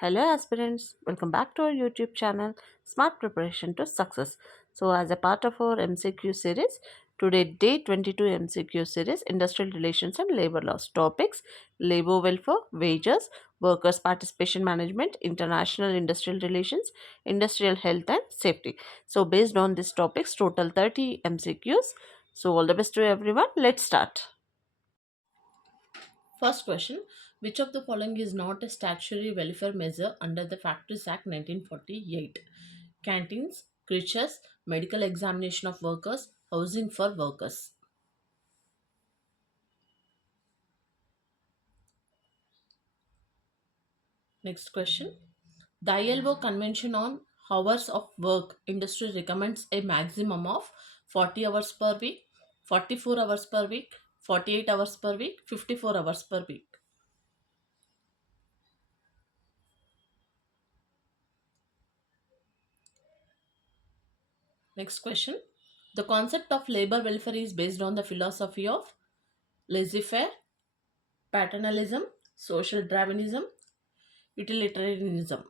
Hello aspirants, welcome back to our YouTube channel Smart Preparation to Success. So as a part of our MCQ series, today day 22 MCQ series Industrial Relations and Labor Laws topics: labor welfare, wages, workers participation management, international industrial relations, industrial health and safety. So based on these topics, total 30 MCQs. So all the best to everyone. Let's start. First question: which of the following is not a statutory welfare measure under the Factories Act 1948? Canteens, creches, medical examination of workers, housing for workers. Next question: the ILO Convention on Hours of Work Industry recommends a maximum of 40 hours per week, 44 hours per week, 48 hours per week, 54 hours per week. Next question: the concept of labor welfare is based on the philosophy of laissez-faire, paternalism, social Darwinism, utilitarianism.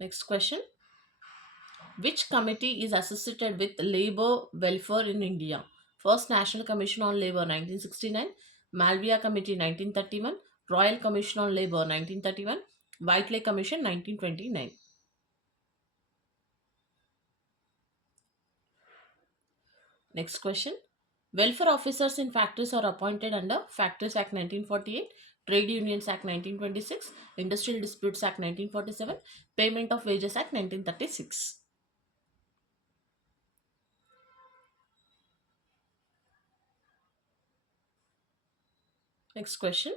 Next question: which committee is associated with labor welfare in India? First National Commission on Labor 1969, Malviya Committee 1931, Royal Commission on Labor 1931, Whiteley Commission 1929. Next question: welfare officers in factories are appointed under Factories Act 1948, Trade Unions Act 1926, Industrial Disputes Act 1947, Payment of Wages Act 1936. Next question: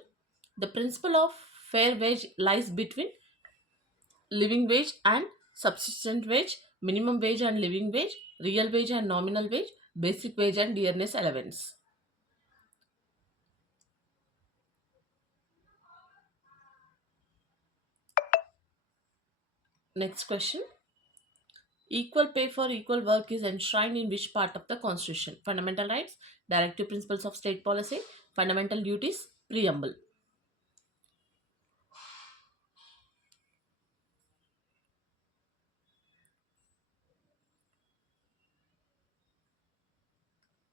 the principle of fair wage lies between living wage and subsistence wage, minimum wage and living wage, real wage and nominal wage, basic wage and dearness allowance. Next question: equal pay for equal work is enshrined in which part of the Constitution? Fundamental rights, directive principles of state policy, fundamental duties, preamble.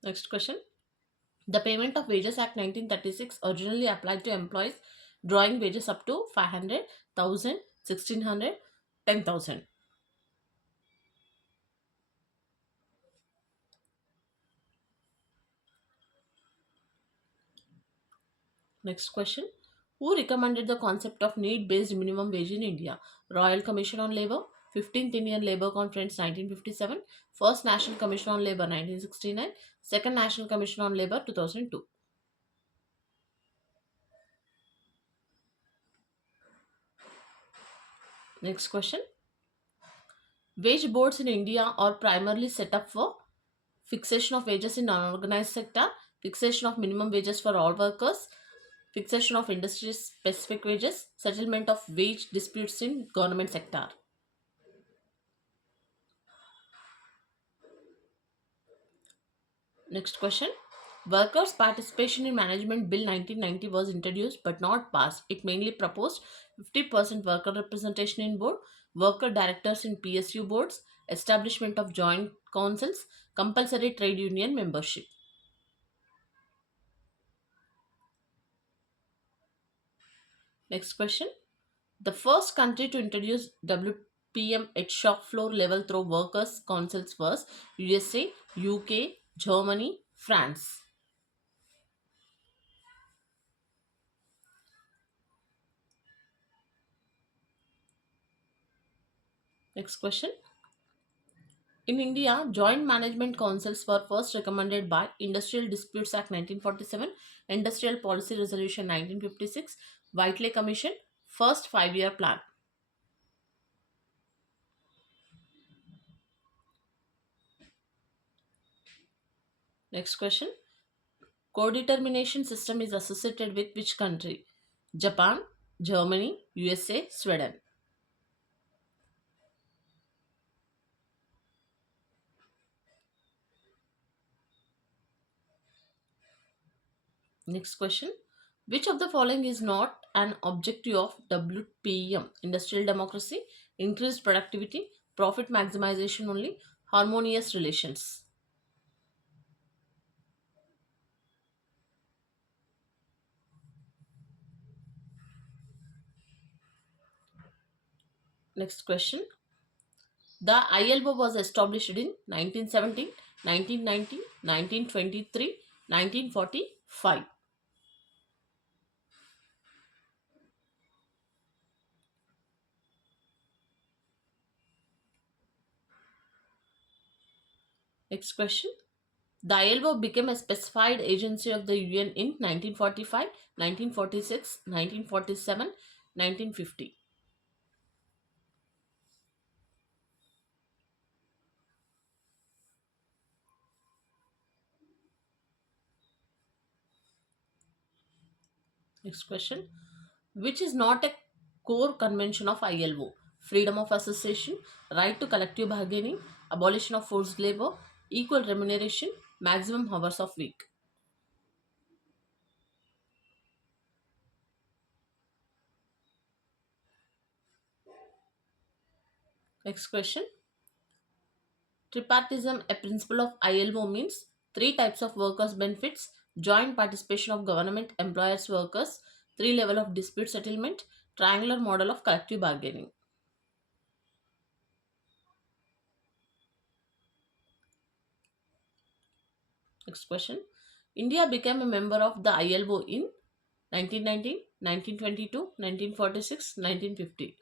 Next question: the Payment of Wages Act 1936 originally applied to employees drawing wages up to 500, 1000, 1600, 10,000. Next question: who recommended the concept of need based minimum wage in India? Royal Commission on Labour, 15th Indian Labour Conference 1957, First National Commission on Labour 1969, Second National Commission on Labour 2002. Next question: wage boards in India are primarily set up for fixation of wages in unorganized sector, fixation of minimum wages for all workers, fixation of industry specific wages, settlement of wage disputes in government sector. Next question: workers' participation in Management Bill 1990 was introduced but not passed. It mainly proposed 50% worker representation in board, worker directors in PSU boards, establishment of joint councils, compulsory trade union membership. Next question: the first country to introduce WPM at shop floor level through workers' councils was USA, UK, Germany, France. Next question: in India, joint management councils were first recommended by Industrial Disputes Act 1947, Industrial Policy Resolution 1956, Whiteley Commission, first 5-year plan. Next question: co-determination system is associated with which country? Japan, Germany, USA, Sweden. Next question. Which of the following is not an objective of WPM? Industrial democracy, increased productivity, profit maximization only, harmonious relations. Next question. The ILO was established in 1917, 1919, 1923, 1945. Next question. The ILO became a specified agency of the UN in 1945, 1946, 1947, 1950. Next question. Which is not a core convention of ILO? Freedom of association, right to collective bargaining, abolition of forced labor, equal remuneration, maximum hours of week. Next question. Tripartism, a principle of ILO, means three types of workers' benefits, joint participation of government employers workers, three level of dispute settlement, triangular model of collective bargaining. Next question. India became a member of the ILO in 1919, 1922, 1946, 1950.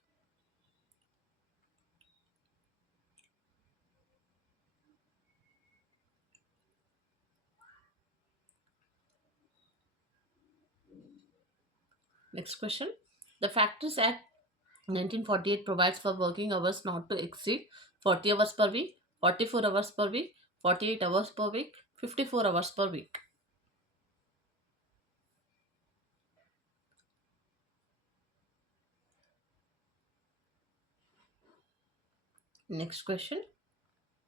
Next question. The Factories Act 1948 provides for working hours not to exceed 40 hours per week, 44 hours per week, 48 hours per week, 54 hours per week. Next question.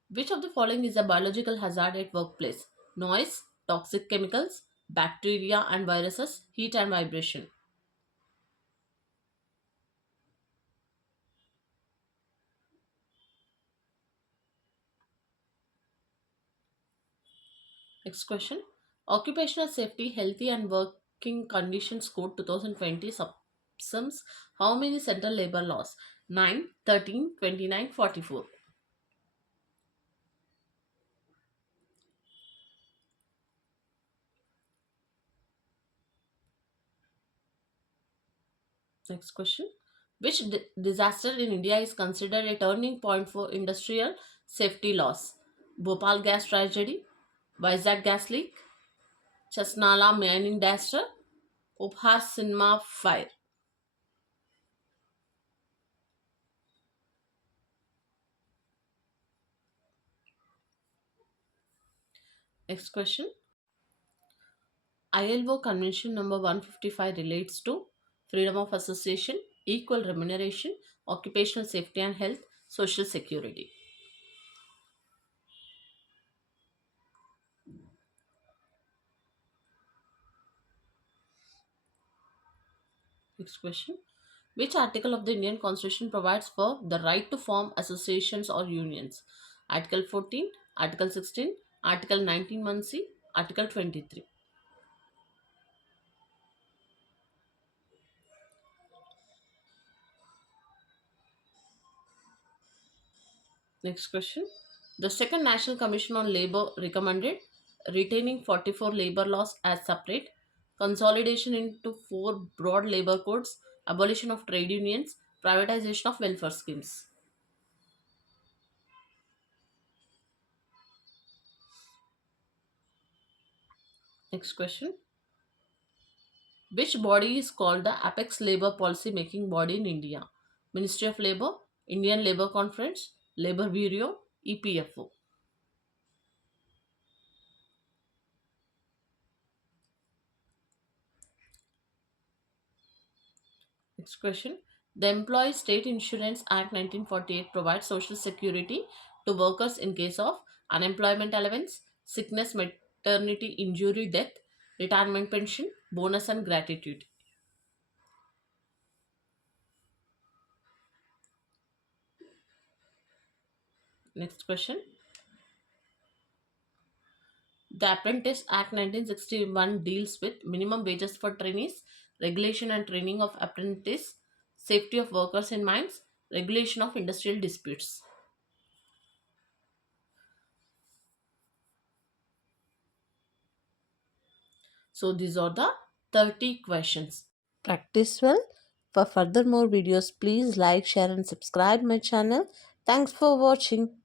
Which of the following is a biological hazard at workplace? Noise, toxic chemicals, bacteria and viruses, heat and vibration. Next question. Occupational Safety, Healthy and Working Conditions Code 2020 subsumes how many central labor laws? 9, 13, 29, 44. Next question. Which disaster in India is considered a turning point for industrial safety laws? Bhopal gas tragedy, Vizag gas leak, Chasnala mining disaster, Uphar cinema fire. Next question. ILO Convention number 155 relates to freedom of association, equal remuneration, occupational safety and health, social security. Next question. Which article of the Indian Constitution provides for the right to form associations or unions? Article 14, Article 16, Article 19(1)(c), Article 23. Next question. The Second National Commission on Labour recommended retaining 44 labour laws as separate, consolidation into four broad labour codes, abolition of trade unions, privatization of welfare schemes. Next question. Which body is called the apex labour policy making body in India? Ministry of Labour, Indian Labour Conference, Labour Bureau, EPFO. Next question. The Employee State Insurance Act 1948 provides social security to workers in case of unemployment allowance, sickness, maternity, injury, death, retirement pension, bonus and gratitude. Next question. The Apprentice Act 1961 deals with minimum wages for trainees, regulation and training of apprentices, safety of workers in mines, regulation of industrial disputes. So these are the 30 questions. Practice well. For further more videos, please like, share and subscribe my channel. Thanks for watching.